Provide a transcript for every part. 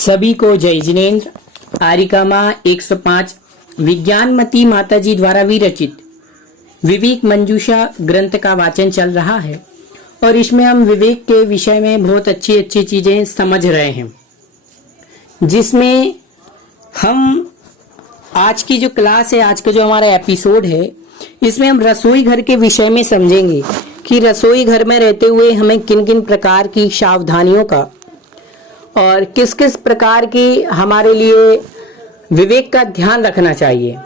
सभी को जय जिनेन्द्र। आरिकामा 105 विज्ञानमती माताजी द्वारा विरचित विवेक मंजूषा ग्रंथ का वाचन चल रहा है और इसमें हम विवेक के विषय में बहुत अच्छी अच्छी चीजें समझ रहे हैं, जिसमें हम आज की जो क्लास है, आज का जो हमारा एपिसोड है, इसमें हम रसोई घर के विषय में समझेंगे कि रसोई घर में रहते हुए हमें किन किन प्रकार की सावधानियों का और किस किस प्रकार की हमारे लिए विवेक का ध्यान रखना चाहिए।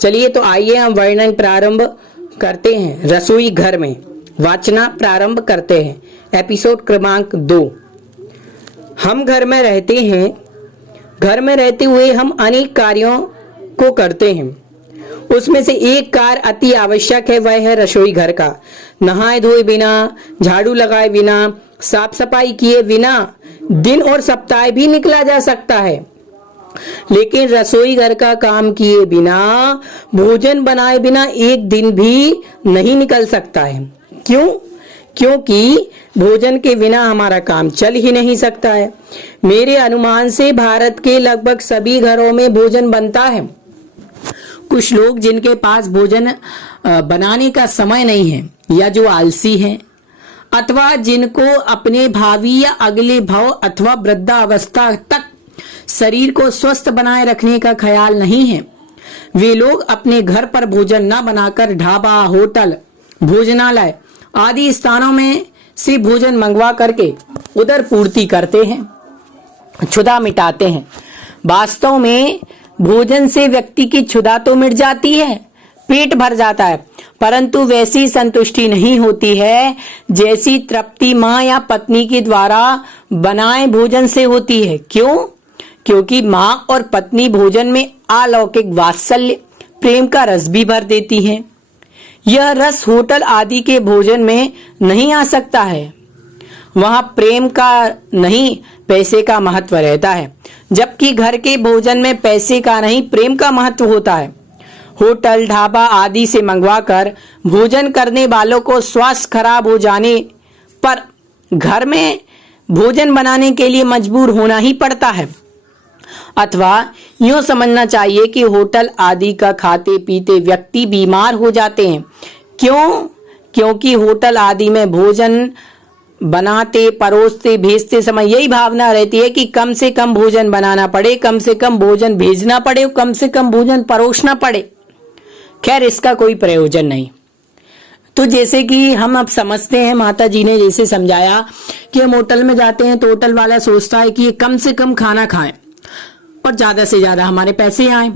चलिए तो आइए हम वर्णन प्रारंभ करते हैं। रसोई घर में वाचना प्रारंभ करते हैं। एपिसोड क्रमांक 2। हम घर में रहते हैं, घर में रहते हुए हम अनेक कार्यों को करते हैं। उसमें से एक कार्य अति आवश्यक है, वह है रसोई घर का। नहाए धोए बिना, झाड़ू लगाए बिना, साफ सफाई किए बिना दिन और सप्ताह भी निकला जा सकता है, लेकिन रसोई घर का काम किए बिना, भोजन बनाए बिना एक दिन भी नहीं निकल सकता है। क्यों? क्योंकि भोजन के बिना हमारा काम चल ही नहीं सकता है। मेरे अनुमान से भारत के लगभग सभी घरों में भोजन बनता है। कुछ लोग जिनके पास भोजन बनाने का समय नहीं है, या जो आलसी हैं, अथवा जिनको अपने भावी या अगले भाव अथवा वृद्धावस्था तक शरीर को स्वस्थ बनाए रखने का ख्याल नहीं है, वे लोग अपने घर पर भोजन न बनाकर ढाबा, होटल, भोजनालय आदि स्थानों में से भोजन मंगवा करके उधर पूर्ति करते हैं, क्षुधा मिटाते हैं। वास्तव में भोजन से व्यक्ति की क्षुधा तो मिट जाती है, पेट भर जाता है, परंतु वैसी संतुष्टि नहीं होती है जैसी तृप्ति माँ या पत्नी के द्वारा बनाए भोजन से होती है। क्यों? क्योंकि माँ और पत्नी भोजन में अलौकिक वात्सल्य, प्रेम का रस भी भर देती हैं। यह रस होटल आदि के भोजन में नहीं आ सकता है। वहां प्रेम का नहीं, पैसे का महत्व रहता है, जबकि घर के भोजन में पैसे का नहीं, प्रेम का महत्व होता है। होटल, ढाबा आदि से मंगवाकर भोजन करने वालों को स्वास्थ्य खराब हो जाने पर घर में भोजन बनाने के लिए मजबूर होना ही पड़ता है। अथवा यूं समझना चाहिए कि होटल आदि का खाते पीते व्यक्ति बीमार हो जाते हैं। क्यों? क्योंकि होटल आदि में भोजन बनाते, परोसते, भेजते समय यही भावना रहती है कि कम से कम भोजन बनाना पड़े, कम से कम भोजन भेजना पड़े, कम से कम भोजन परोसना पड़े। खैर, इसका कोई प्रयोजन नहीं। तो जैसे कि हम अब समझते हैं, माता जी ने जैसे समझाया कि हम होटल में जाते हैं तो होटल वाला सोचता है कि ये कम से कम खाना खाएं और ज्यादा से ज्यादा हमारे पैसे आए,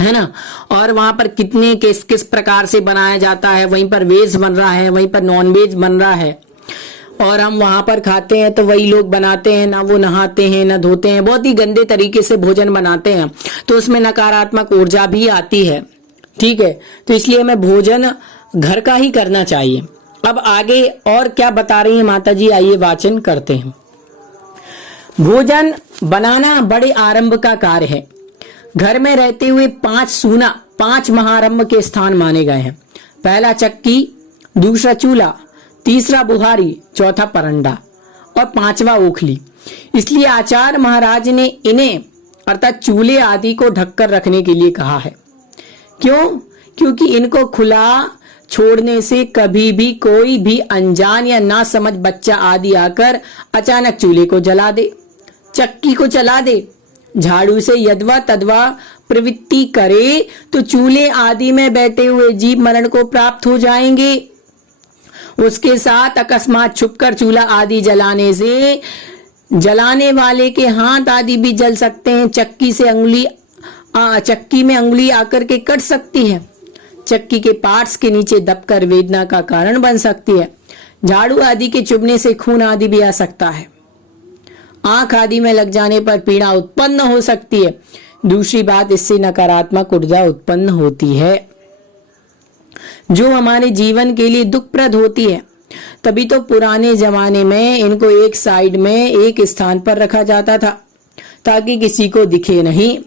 है ना। और वहां पर कितने किस किस प्रकार से बनाया जाता है, वहीं पर वेज बन रहा है, वहीं पर नॉन वेज बन रहा है, और हम वहां पर खाते हैं तो वही लोग बनाते हैं, ना वो नहाते हैं ना धोते हैं, बहुत ही गंदे तरीके से भोजन बनाते हैं, तो उसमें नकारात्मक ऊर्जा भी आती है। ठीक है, तो इसलिए हमें भोजन घर का ही करना चाहिए। अब आगे और क्या बता रही है माता जी, आइए वाचन करते हैं। भोजन बनाना बड़े आरंभ का कार्य है। घर में रहते हुए 5 महारंभ के स्थान माने गए हैं। पहला चक्की, दूसरा चूल्हा, तीसरा बुहारी, चौथा परंडा और 5वां ओखली। इसलिए आचार्य महाराज ने इन्हें अर्थात चूल्हे आदि को ढककर रखने के लिए कहा है। क्यों? क्योंकि इनको खुला छोड़ने से कभी भी कोई भी अनजान या ना समझ बच्चा आदि आकर अचानक चूल्हे को जला दे, चक्की को चला दे, झाड़ू से यदवा तदवा प्रवृत्ति करे तो चूल्हे आदि में बैठे हुए जीव मरण को प्राप्त हो जाएंगे। उसके साथ अकस्मात छुपकर चूल्हा आदि जलाने से जलाने वाले के हाथ आदि भी जल सकते हैं। चक्की में अंगुली आकर के कट सकती है, चक्की के पार्ट्स के नीचे दबकर वेदना का कारण बन सकती है। झाड़ू आदि के चुभने से खून आदि भी आ सकता है। आंख आदि में लग जाने पर पीड़ा उत्पन्न हो सकती है। दूसरी बात, इससे नकारात्मक ऊर्जा उत्पन्न होती है जो हमारे जीवन के लिए दुखप्रद होती है। तभी तो पुराने जमाने में इनको एक साइड में एक स्थान पर रखा जाता था ताकि किसी को दिखे नहीं।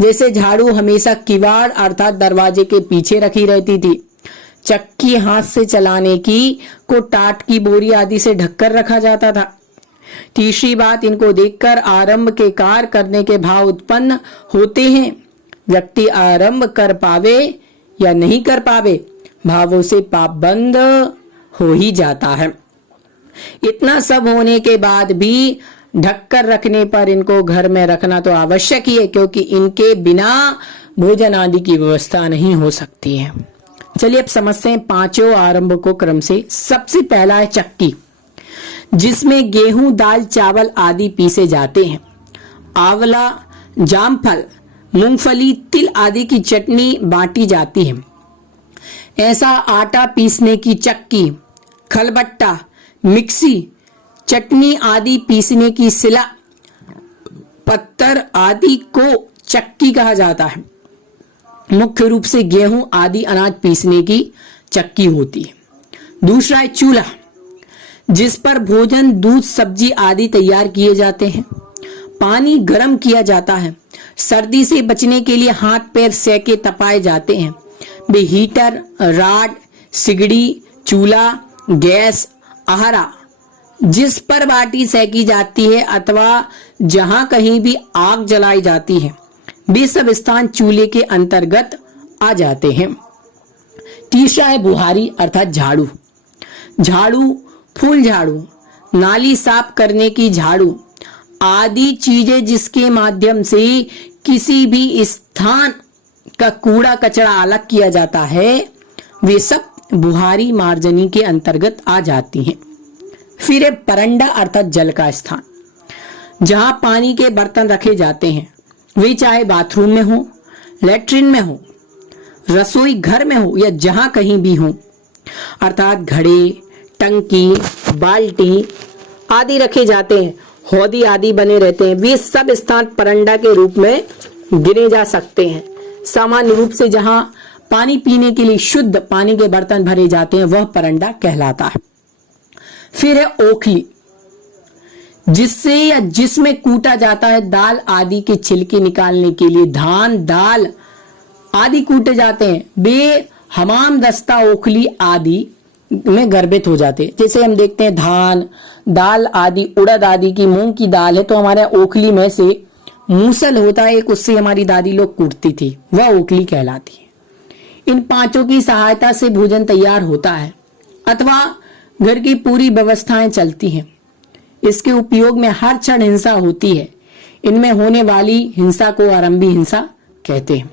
जैसे झाड़ू हमेशा किवाड़ अर्थात दरवाजे के पीछे रखी रहती थी, चक्की हाथ से चलाने की को टाट की बोरी आदि से ढककर रखा जाता था। तीसरी बात, इनको देखकर आरंभ के कार्य करने के भाव उत्पन्न होते हैं। व्यक्ति आरंभ कर पावे या नहीं कर पावे, भावों से पाप बंद हो ही जाता है। इतना सब होने के बाद भी ढककर रखने पर इनको घर में रखना तो आवश्यक ही है, क्योंकि इनके बिना भोजन आदि की व्यवस्था नहीं हो सकती है। चलिए अब समझते हैं पांचों आरंभ को क्रम से। सबसे पहला है चक्की, जिसमें गेहूं, दाल, चावल आदि पीसे जाते हैं। आंवला, जामफल, मूंगफली, तिल आदि की चटनी बांटी जाती है। ऐसा आटा पीसने की चक्की, खलबट्टा, मिक्सी, चटनी आदि पीसने की सिला, पत्थर आदि को चक्की कहा जाता है। मुख्य रूप से गेहूं आदि अनाज पीसने की चक्की होती है। दूसरा है चूल्हा, जिस पर भोजन, दूध, सब्जी आदि तैयार किए जाते हैं। पानी गर्म किया जाता है। सर्दी से बचने के लिए हाथ पैर सेके तपाए जाते हैं। वे हीटर, राड, सिगड़ी, चूल्हा, गैस, आहरा, जिस पर बाटी सेकी जाती है अथवा जहां कहीं भी आग जलाई जाती है, वे सब स्थान चूल्हे के अंतर्गत आ जाते हैं। तीसरा है बुहारी अर्थात झाड़ू। झाड़ू, फूल झाड़ू, नाली साफ करने की झाड़ू आदि चीजें जिसके माध्यम से किसी भी स्थान का कूड़ा कचरा अलग किया जाता है, वे सब बुहारी मार्जनी के अंतर्गत आ जाती हैं। फिर है परंडा अर्थात जल का स्थान, जहां पानी के बर्तन रखे जाते हैं। वे चाहे बाथरूम में हो, लेटरिन में हो, रसोई घर में हो या जहां कहीं भी हो, अर्थात घड़े, टंकी, बाल्टी आदि रखे जाते हैं। हौदी आदि बने रहते हैं। वे सब स्थान परंडा के रूप में गिने जा सकते हैं। सामान्य रूप से जहां पानी पीने के लिए शुद्ध पानी के बर्तन भरे जाते हैं, वह परंडा कहलाता है। फिर है ओखली, जिससे या जिसमें कूटा जाता है दाल आदि के छिलके निकालने के लिए। धान, दाल आदि कूटे जाते हैं। वे हमाम दस्ता, ओखली आदि में गर्भित हो जाते हैं। जैसे हम देखते हैं धान, दाल आदि, उड़द आदि की, मूंग की दाल है तो हमारे ओखली में से मूसल होता है एक, उससे हमारी दादी लोग कूटती थी, वह ओखली कहलाती है। इन पांचों की सहायता से भोजन तैयार होता है अथवा घर की पूरी व्यवस्थाएं चलती हैं। इसके उपयोग में हर क्षण हिंसा होती है। इनमें होने वाली हिंसा को आरंभी हिंसा कहते हैं।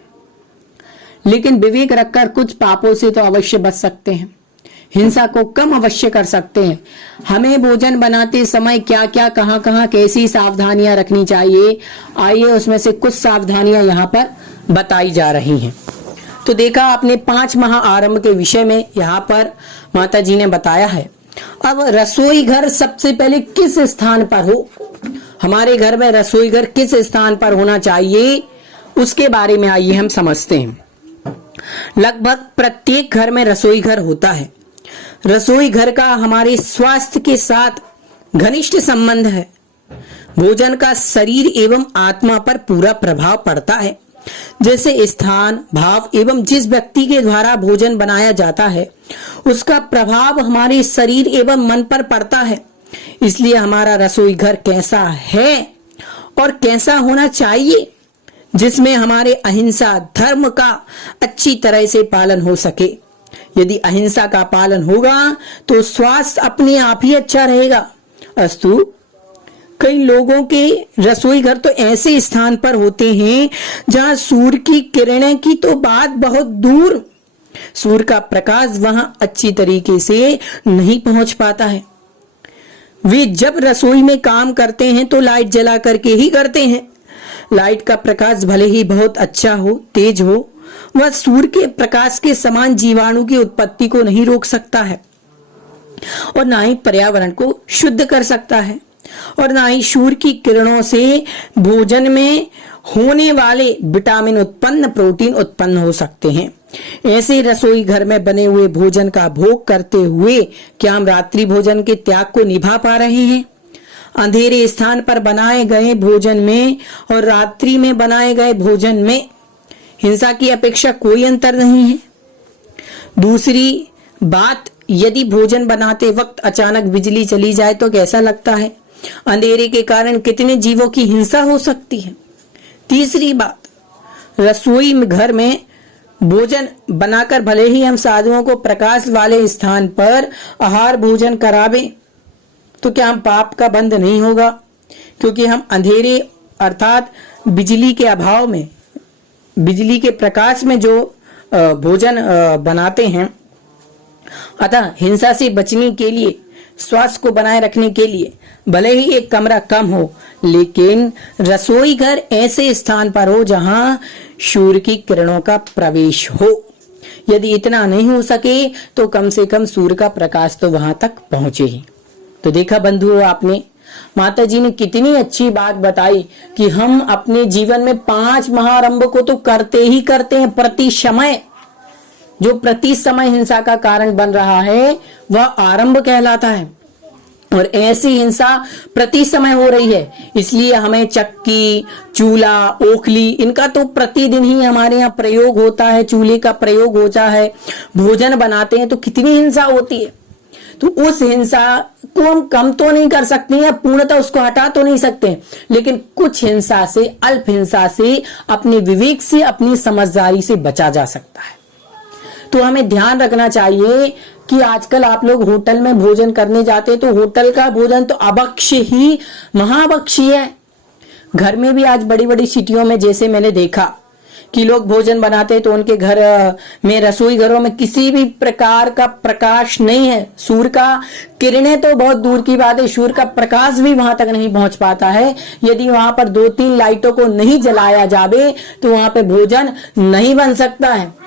लेकिन विवेक रखकर कुछ पापों से तो अवश्य बच सकते हैं, हिंसा को कम अवश्य कर सकते हैं। हमें भोजन बनाते समय क्या क्या, कहां कहां, कैसी सावधानियां रखनी चाहिए, आइए उसमें से कुछ सावधानियां यहाँ पर बताई जा रही हैं। तो देखा आपने 5 महाआरंभ के विषय में यहाँ पर माता जी ने बताया है। अब रसोई घर सबसे पहले किस स्थान पर हो, हमारे घर में रसोई घर किस स्थान पर होना चाहिए, उसके बारे में आइए हम समझते हैं। लगभग प्रत्येक घर में रसोई घर होता है। रसोई घर का हमारे स्वास्थ्य के साथ घनिष्ठ संबंध है। भोजन का शरीर एवं आत्मा पर पूरा प्रभाव पड़ता है। जैसे स्थान, भाव एवं जिस व्यक्ति के द्वारा भोजन बनाया जाता है, उसका प्रभाव हमारे शरीर एवं मन पर पड़ता है। इसलिए हमारा रसोई घर कैसा है और कैसा होना चाहिए, जिसमें हमारे अहिंसा धर्म का अच्छी तरह से पालन हो सके। यदि अहिंसा का पालन होगा तो स्वास्थ्य अपने आप ही अच्छा रहेगा। अस्तु, कई लोगों के रसोई घर तो ऐसे स्थान पर होते हैं जहां सूर्य की किरणें की तो बात बहुत दूर, सूर्य का प्रकाश वहां अच्छी तरीके से नहीं पहुंच पाता है। वे जब रसोई में काम करते हैं तो लाइट जला करके ही करते हैं। लाइट का प्रकाश भले ही बहुत अच्छा हो, तेज हो, वह सूर्य के प्रकाश के समान जीवाणु की उत्पत्ति को नहीं रोक सकता है और ना ही पर्यावरण को शुद्ध कर सकता है और ना ही सूर्य की किरणों से भोजन में होने वाले विटामिन उत्पन्न, प्रोटीन उत्पन्न हो सकते हैं। ऐसे रसोई घर में बने हुए भोजन का भोग करते हुए क्या हम रात्रि भोजन के त्याग को निभा पा रहे हैं? अंधेरे स्थान पर बनाए गए भोजन में और रात्रि में बनाए गए भोजन में हिंसा की अपेक्षा कोई अंतर नहीं है। दूसरी बात, यदि भोजन बनाते वक्त अचानक बिजली चली जाए तो कैसा लगता है? अंधेरे के कारण कितने जीवों की हिंसा हो सकती है। तीसरी बात, रसोई घर में भोजन बनाकर भले ही हम साधुओं को प्रकाश वाले स्थान पर आहार भोजन करावें तो क्या हम पाप का बंध नहीं होगा, क्योंकि हम अंधेरे अर्थात बिजली के अभाव में, बिजली के प्रकाश में जो भोजन बनाते हैं। अतः हिंसा से बचने के लिए, स्वास्थ्य को बनाए रखने के लिए भले ही एक कमरा कम हो, लेकिन रसोई घर ऐसे स्थान पर हो जहां सूर्य की किरणों का प्रवेश हो। यदि इतना नहीं हो सके तो कम से कम सूर्य का प्रकाश तो वहां तक पहुंचे ही। तो देखा बंधुओं, आपने माता जी ने कितनी अच्छी बात बताई कि हम अपने जीवन में 5 महाआरंभ को तो करते ही करते हैं। प्रति समय, जो प्रति समय हिंसा का कारण बन रहा है वह आरंभ कहलाता है, और ऐसी हिंसा प्रति समय हो रही है। इसलिए हमें चक्की, चूल्हा, ओखली, इनका तो प्रतिदिन ही हमारे यहाँ प्रयोग होता है, चूल्हे का प्रयोग होता है, भोजन बनाते हैं, तो कितनी हिंसा होती है। तो उस हिंसा को हम कम तो नहीं कर सकते हैं, पूर्णतः उसको हटा तो नहीं सकते, लेकिन कुछ हिंसा से, अल्प हिंसा से, अपने विवेक से, अपनी समझदारी से बचा जा सकता है। तो हमें ध्यान रखना चाहिए कि आजकल आप लोग होटल में भोजन करने जाते हैं तो होटल का भोजन तो अभक्ष्य ही महाभक्ष्य है। घर में भी आज बड़ी बड़ी सिटियों में जैसे मैंने देखा कि लोग भोजन बनाते हैं तो उनके घर में, रसोई घरों में किसी भी प्रकार का प्रकाश नहीं है। सूर्य का किरणें तो बहुत दूर की बात है, सूर्य का प्रकाश भी वहां तक नहीं पहुंच पाता है। यदि वहां पर 2-3 लाइटों को नहीं जलाया जावे तो वहां पे भोजन नहीं बन सकता है।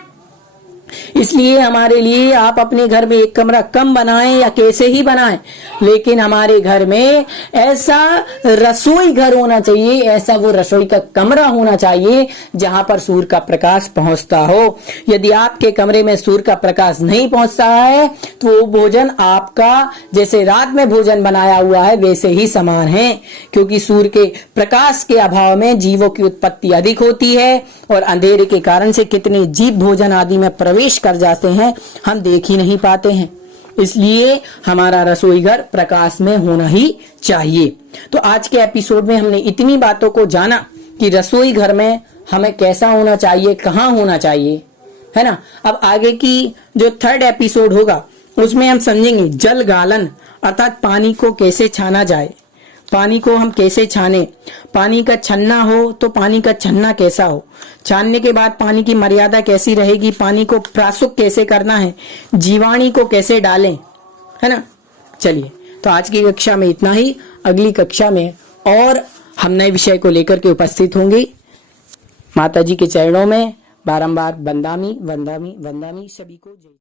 इसलिए हमारे लिए आप अपने घर में एक कमरा कम बनाएं या कैसे ही बनाएं, लेकिन हमारे घर में ऐसा रसोई घर होना चाहिए, ऐसा वो रसोई का कमरा होना चाहिए जहां पर सूर्य का प्रकाश पहुंचता हो। यदि आपके कमरे में सूर्य का प्रकाश नहीं पहुंचता है तो वो भोजन आपका जैसे रात में भोजन बनाया हुआ है वैसे ही समान है, क्योंकि सूर्य के प्रकाश के अभाव में जीवों की उत्पत्ति अधिक होती है और अंधेरे के कारण से कितने जीव भोजन आदि में प्रवेश कर जाते हैं, हम देख ही नहीं पाते हैं। इसलिए हमारा रसोई घर प्रकाश में होना ही चाहिए। तो आज के एपिसोड में हमने इतनी बातों को जाना कि रसोई घर में हमें कैसा होना चाहिए, कहाँ होना चाहिए, है ना। अब आगे की जो 3rd एपिसोड होगा उसमें हम समझेंगे जल गालन, अर्थात पानी को कैसे छाना जाए, पानी को हम कैसे छाने, पानी का छन्ना हो तो पानी का छन्ना कैसा हो, छानने के बाद पानी की मर्यादा कैसी रहेगी, पानी को प्रासुक कैसे करना है, जीवाणी को कैसे डालें, है ना। चलिए, तो आज की कक्षा में इतना ही। अगली कक्षा में और हम नए विषय को लेकर के उपस्थित होंगे। माता जी के चरणों में बारंबार वंदामी वंदामी वंदामी। सभी को जय।